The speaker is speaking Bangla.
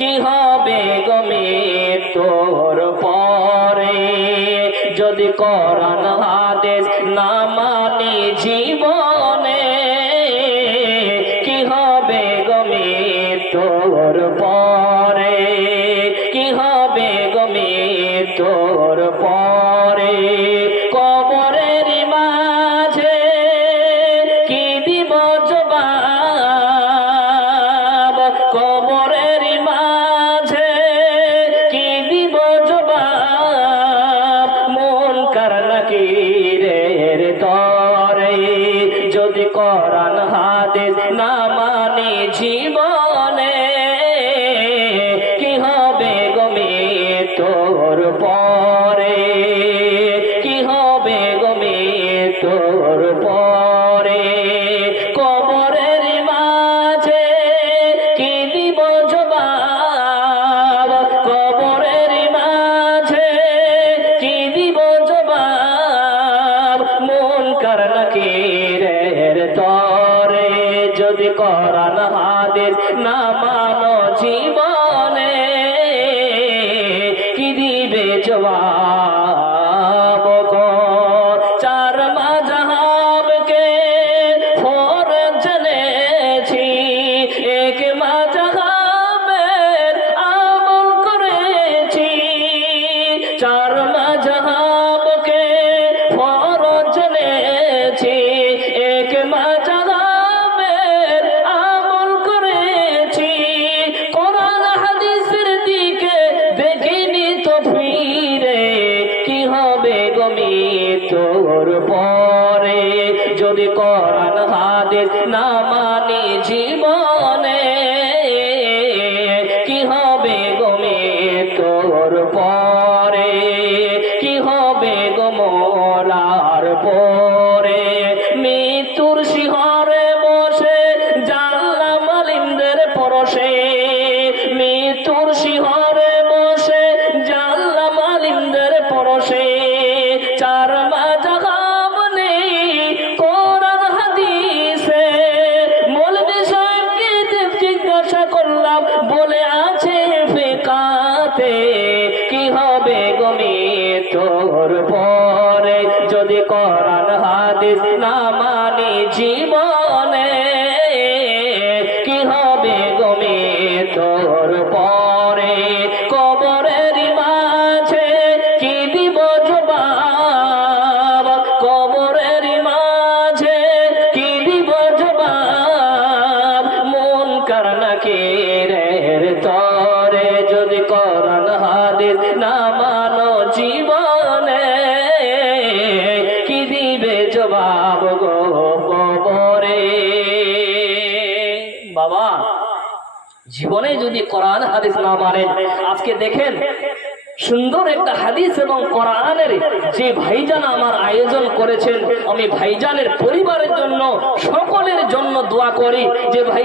কি হবে গো তোর পরে যদি কোরআন হাদিস না মানি জীবনে? কি হবে গো তোর পরে? কি হবে গো তোর পরে? কবরের মাঝে কি দিব জবাব? কবরের মাঝে কি দিব জবাব? মুনকার নাকিরের তরে যদি কোরআন হাদিস না মানি জীবনে? কি হবে গো তোর পরে? কি হবে গো তোর পরে? কবরের মাঝে কি দিব জবাব? কবরের মাঝে কি দিব জবাব? মুনকার নাকিরের তরে যদি কোরআন হাদিস না মানো জীবনে? কি দিবে জবাব গো? চার মাযহাবকে ফরজ জেনেছি, এক মাযহাবের আমল করেছি। চার মাযহাবকে ফরজ জেনেছি, এক মাযহাবের আমল করেছি। কোরআন হাদিসের দিকে দেখিনি তো ফিরে। কি হবে গো তোর পরে যদি কোরআন হাদিস না মানি জীবনে? কি হবে গো তোর পরে? কি হবে গো মরার পরে? মৃত্যুর শিহরে বসে জানলাম আলিমদের পরশে। মৃত্যুর শিহরে বসে জানলাম আলিমদের পরশে। চার মাযহাব নেই কোরআন হাদিসে। মৌলভী সাহেবকে জিজ্ঞাসা করলাম, বলে আছে ফিকাতে। কি হবে গো তোর পরে যদি কোরআন হাদিস না মানি জীবনে? কি হবে গো তোর পরে? কবরের মাঝে কি দিব জবাব? কবরের মাঝে কি দিব জবাব? মুনকার নাকিরের তরে যদি কোরআন হাদিস না মানো জীবনে? কি দিবে জবাব গো কবরে? বাবা, জীবনে যদি কোরআন হাদিস না মানেন, আজকে দেখেন সুন্দর একটা হাদিস এবং কোরআনের যে ভাইজান আমার আয়োজন করেছেন, আমি ভাইজানের পরিবারের জন্য সকলের জন্য দোয়া করি যে ভাই